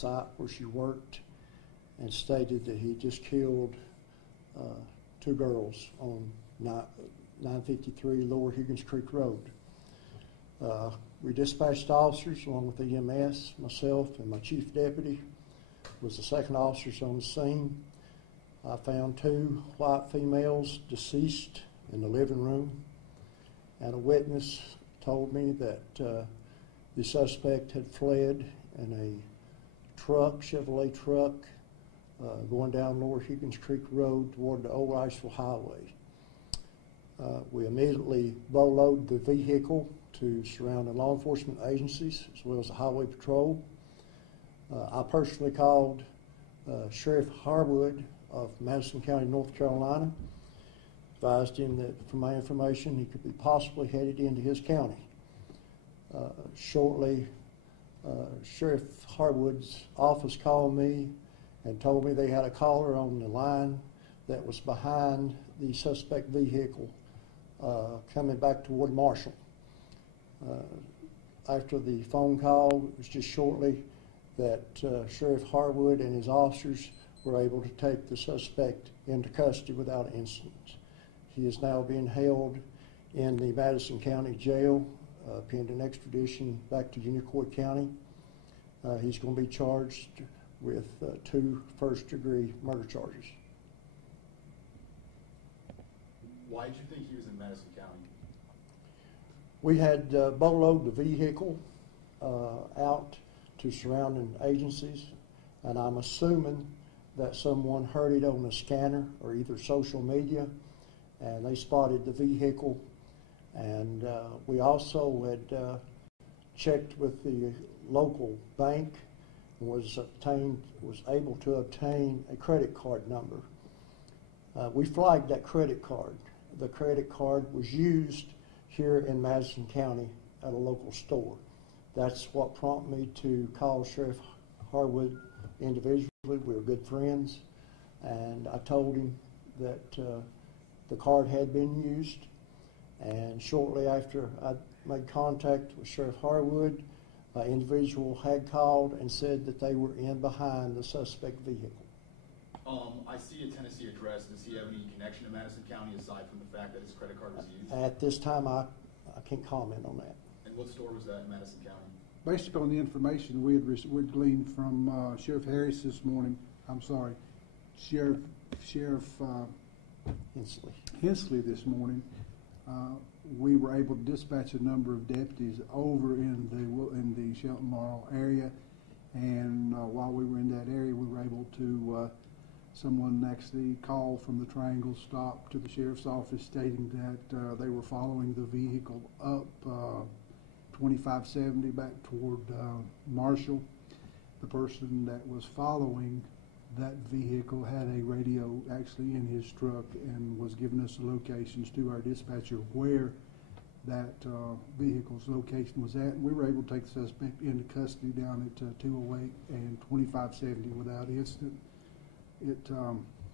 site where she worked and stated that he just killed two girls on 953 Lower Higgins Creek Road. We dispatched officers along with EMS, myself, and my chief deputy was the second officers on the scene. I found two white females deceased in the living room, and a witness told me that the suspect had fled in a truck, Chevrolet truck, going down Lower Higgins Creek Road toward the Old Iceville Highway. We immediately boloed the vehicle to surrounding law enforcement agencies as well as the Highway Patrol. I personally called Sheriff Harwood of Madison County, North Carolina, advised him that from my information he could be possibly headed into his county. Shortly, Sheriff Harwood's office called me and told me they had a caller on the line that was behind the suspect vehicle coming back toward Marshall. After the phone call, it was just shortly that Sheriff Harwood and his officers were able to take the suspect into custody without incident. He is now being held in the Madison County Jail, pending extradition back to Unicoi County. He's going to be charged with 2 first-degree murder charges. Why did you think he was in Madison County? We had boloed the vehicle out to surrounding agencies, and I'm assuming that someone heard it on the scanner or either social media, and they spotted the vehicle. And we also had checked with the local bank and was able to obtain a credit card number. We flagged that credit card. The credit card was used here in Madison County at a local store. That's what prompted me to call Sheriff Harwood individually. We were good friends, and I told him that the card had been used. And shortly after I made contact with Sheriff Harwood, an individual had called and said that they were in behind the suspect vehicle. I see a Tennessee address. Does he have any connection to Madison County aside from the fact that his credit card was used? At this time, I can't comment on that. And what store was that in Madison County? Based upon the information we'd gleaned from Sheriff Harris this morning, Sheriff Hensley this morning, we were able to dispatch a number of deputies over in the Shelton Laurel area, and while we were in that area, we were able to someone actually called from the Triangle Stop to the sheriff's office stating that they were following the vehicle up 2570 back toward Marshall. The person that was following that vehicle had a radio actually in his truck and was giving us the locations to our dispatcher where that vehicle's location was at. And we were able to take the suspect into custody down at 208 and 2570 without incident.